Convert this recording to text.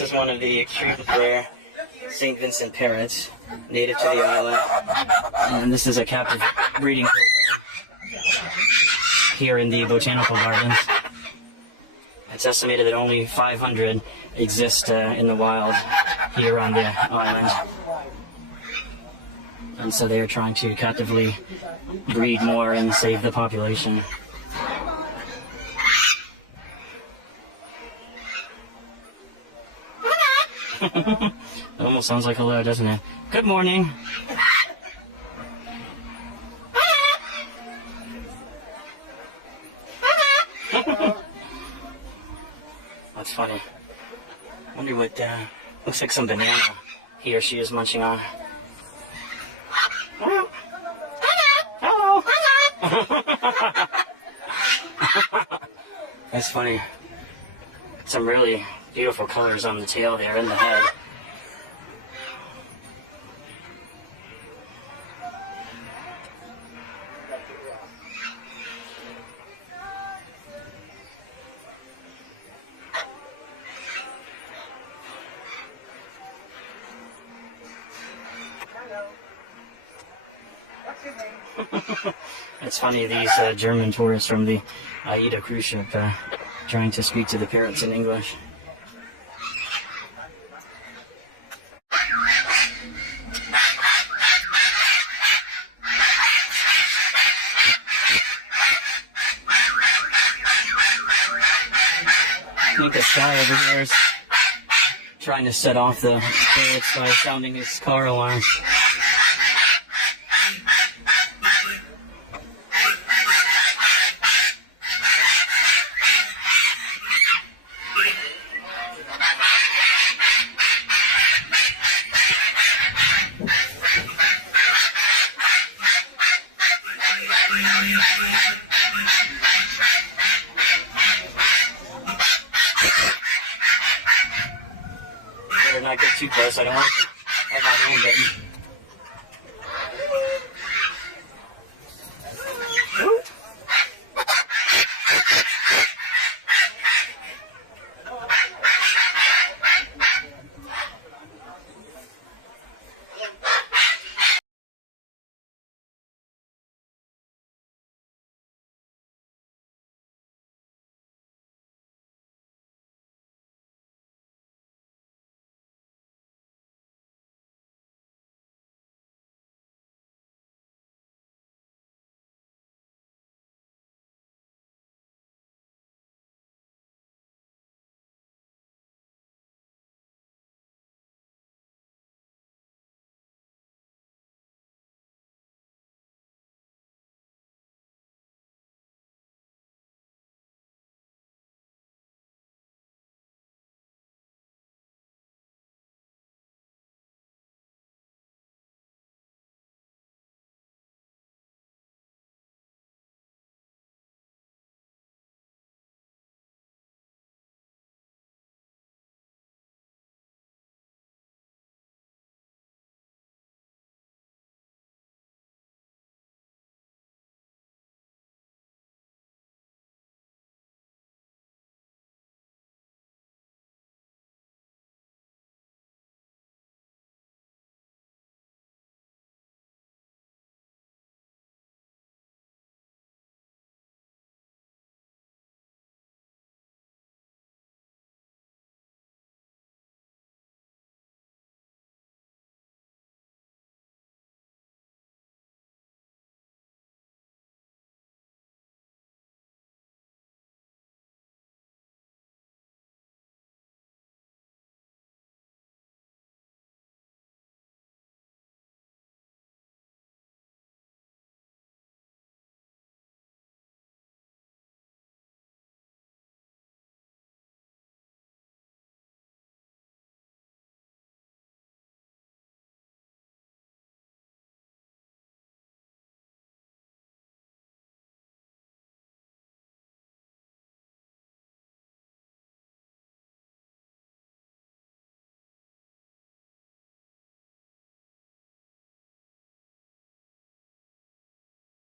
this is one of the extremely rare St. Vincent parrots, native to the island. And this is a captive breeding program here in the Botanical Gardens. It's estimated that only 500 exist in the wild here on the island. And so they are trying to captively breed more and save the population. It almost sounds like hello, doesn't it? Good morning. That's funny. Wonder what, looks like some banana he or she is munching on. Hello. That's funny. Some really beautiful colors on the tail there and the head. It's funny, these German tourists from the Aida cruise ship trying to speak to the parrots in English. I think this guy over here is trying to set off the parrots by sounding his car alarm. Better not get too close, I don't want my hand bitten.